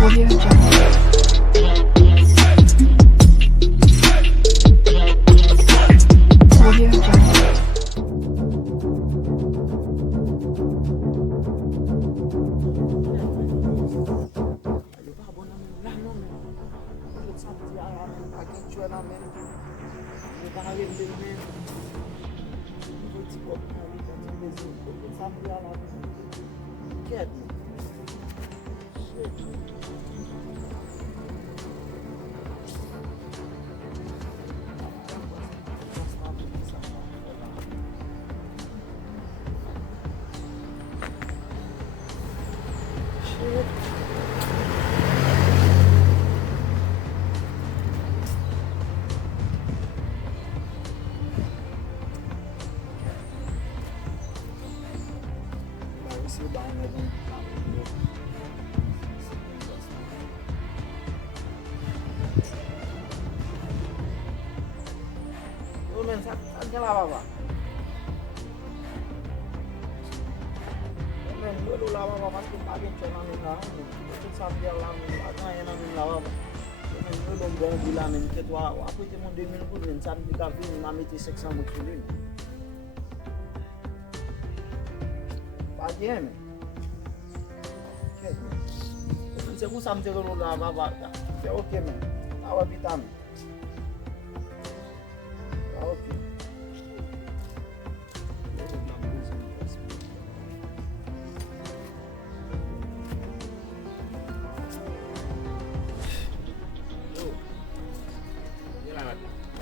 Audio Jungle. Audio Jungle.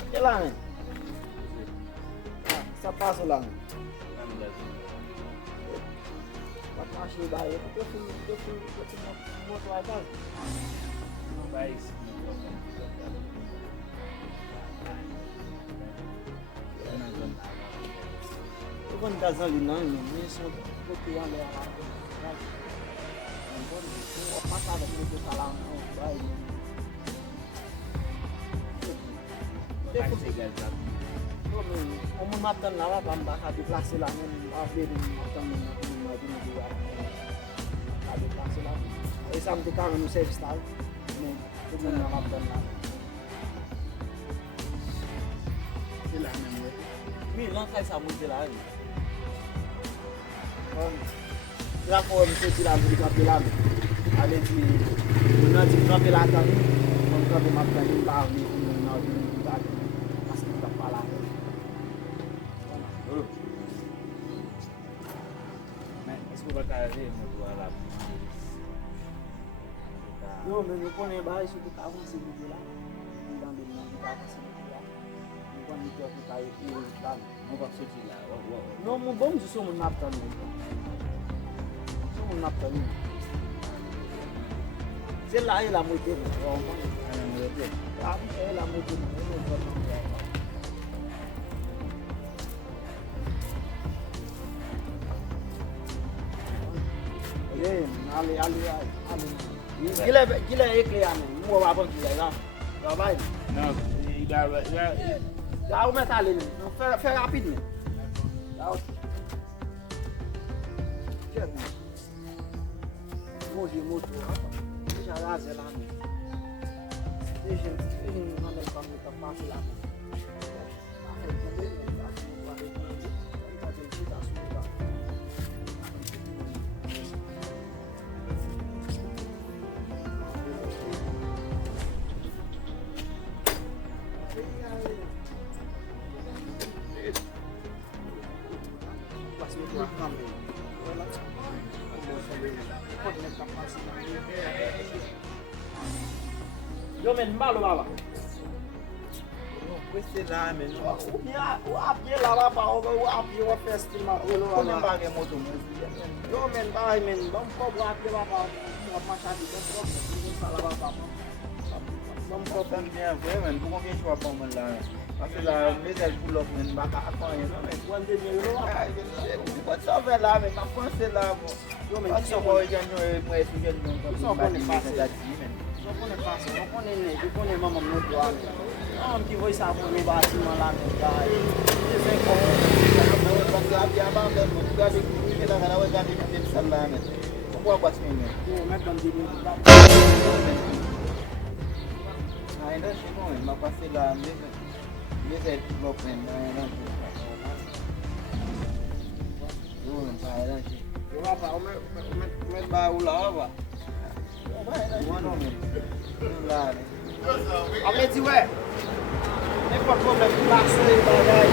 Kailangan. Sa paso lang. Papasyo tayo. Kasi moto ay bag. Guys, Bukan gasolina, isso porque anda lá. Agora o passado muito salam, vai. Umum makan lawa bamba kadi plasilangan afir makan di luar. Kadi plasilan. Sampai kangen safe style. Umum makan lawa. sila naman. Bilang kayak samu jalan. Sila ko mesti jalan di kapilan. Ada di mana di kapilatan. Kalau makan di tahun ini mau di masih kepala. Nek wis bakare mutualap. Yo, me pone baixo do carro assim de lá. Dando no carro assim de lá. Quando eu tô aí lá, Mo bakso sila. no mo bom susu mo naptan mo. Susu mo naptan mo. Sila ay la mo din. Oh, Ano mo ito? Sabi ay la mo din. Ali. Gila ekle ane. Mo ba bon gila la. Ba bai. No, iba Já o metal ali, não foi rápido. Já o. Chega. Muito. Já lá lá. Deixa não me para me tapar lá. Yo men malo baba. queste lame, no? O api lá para o api o festival. Come baghe molto Yo men vai men, vamos pro api lá para uma machada de troca, não fala baba. Vamos tocar bien, men, como que eu vou mandar lá? Parce la mesel pull up men baka akoye no men. Quando ele não vai. Quando só vai lá men, ma pense là mo. Yo men, Quando só vai ganho mo é sujet non ko. Só pone fácil. men. Só pone fácil, não pone nem, não pone mama muito lá. Não, que vai saber me bate lá no gai. Isso é como Parce abia ba men mo gadi ki la gara wa gadi men sallah men. Ko wa bas men. o metam de passer là, mais elle bloque maintenant. Yo papa, ou met ba ou la ba? Ame di wè, ne pot problem ki pase bagay.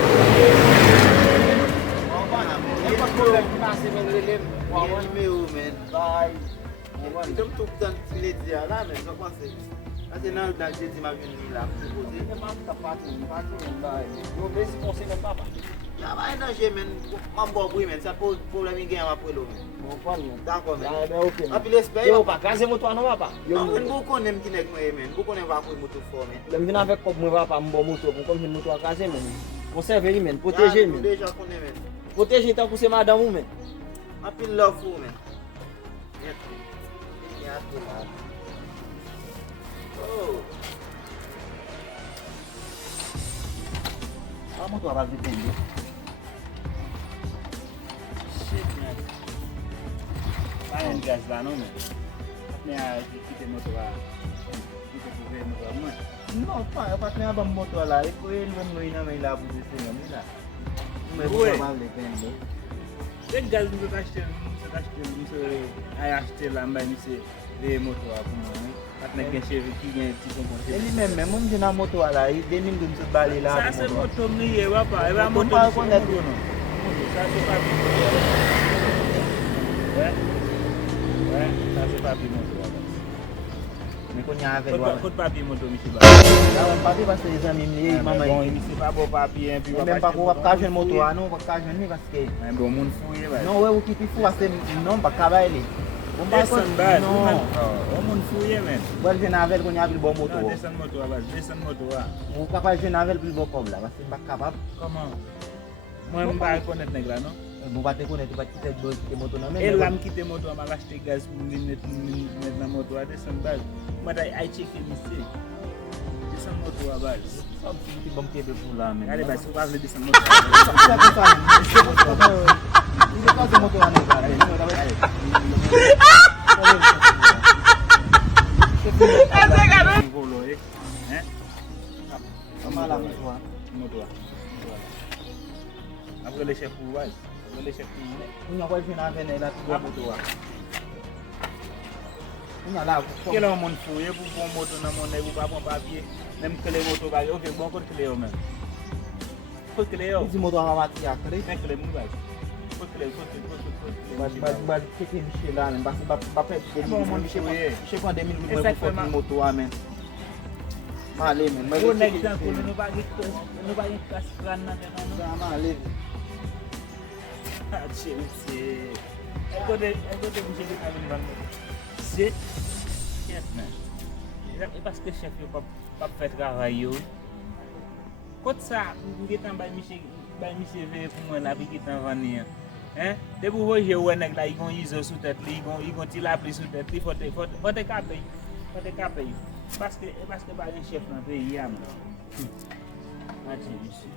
Ne pot problem ki pase men relem. Wawan me ou men. Bay. Jom tou tan file di ala men, so panse. Ase nan dan jeti ma vin ni la. Ne man ta pati men bay. Yo bezi konse men papa. Ya ba enanje men, man bo bouy men, sa problem yi gen apre lo men. Bon kon men. D'accord men. Ya be ok men. Api l'espère. Yo pa, kaze moto anon papa. Yo Non men, beaucoup nem ki nek mwen men, beaucoup nem va koy moto fort men. lem vin avek kop mwen papa mbo moto, mwen kom jen moto akaze men. Konserve li men, proteje men. Deja konen men. Proteje tan kouse madame ou men. Api love ou men. Net. Ya to la. Oh. A moto a base depende. Shit, man. Bayan gas la non men. Apne a kite moto a. Kite pou ve moto a mwen. Non, pa, yo pat ne abam moto la, e ko el wen nou ina men la pou dese yon mi la. Mwen Ouais. pou mal depende. Dek gas mse achete ay achete la mbay mse ve moto a pou mwen. Apne gen cheve ki gen ti kon E konse. li men men, moun di nan moto la, yi demin doun se bali la. Sa se moto mriye wapa, e ba Moto moto pa mse konet moto non. Sa se pa pi moto. Ouais, sa se pa pi moto wapa. Me kon yon avel wap. Fote papi moto misi ba. La wap papi paske yi zan mi mli, mama Bon, yi. misi pa bo papi en pi wap Men pa achete ko wap kajen moto a, non wap kajen ni paske. Men bon moun fouye ba. Non, we ou ki pi fou ase, non, pa kabay li. Bon pa Desan bad. non. O moun fouye men. Wèl jen avel kon yon avel bon moto. Non, desan moto a bas, desan moto a. Ou kapal jen avel pil bon kob la, paske bak kapab. Koman? Mwen mba konet neg la, non? Mou bate konen, ti pati kite do kite moto nan men. E lam kite moto a, ma lachte gaz pou net nan moto a, desan bad. Mwen ay cheke misi. Desan moto a bas. Sop si ti bom kebe pou la men. Gade bas, ou pa vle desan moto a. Sa ki sa men, se pase moto an e gade. Mwen volo e. Kama la moto a. Moto a. Apre le chef pou waz. Apre le chef pou mwen. Kounya wèl jen avel e la ti bon moto a. Kounya la, Ke la moun fouye pou bon moto nan moun e ou pa bon papye. Nem kele moto ba, ok, bon kote kele yo men. Kote kele yo. si moto a mati akre. Men kele moun baz. Kote kele, kote Bad cheke Michel la men, basi ba pet de Bon, mon Michel fouye. kon 2000 mwen pou Exactement. fote moto a men. Male men, mwen Yo de nek cheke tan Michel. nou ba gen kas pran nan den nan nou. Male. Ha, che, se. E kote mwen cheke kavin ban nou. Se. Yes, men. E paske chef yo pa fet travay yo. Kote sa, mwen getan bay Michel veye pou mwen la pi getan vani ya. De pou voye wè nèg la, yon izo sou tèt li, yon ti la pli sou tèt li, fote kape yi. Fote kape yi. Paske ba yon chef nan peyi ya man. Mati, misi.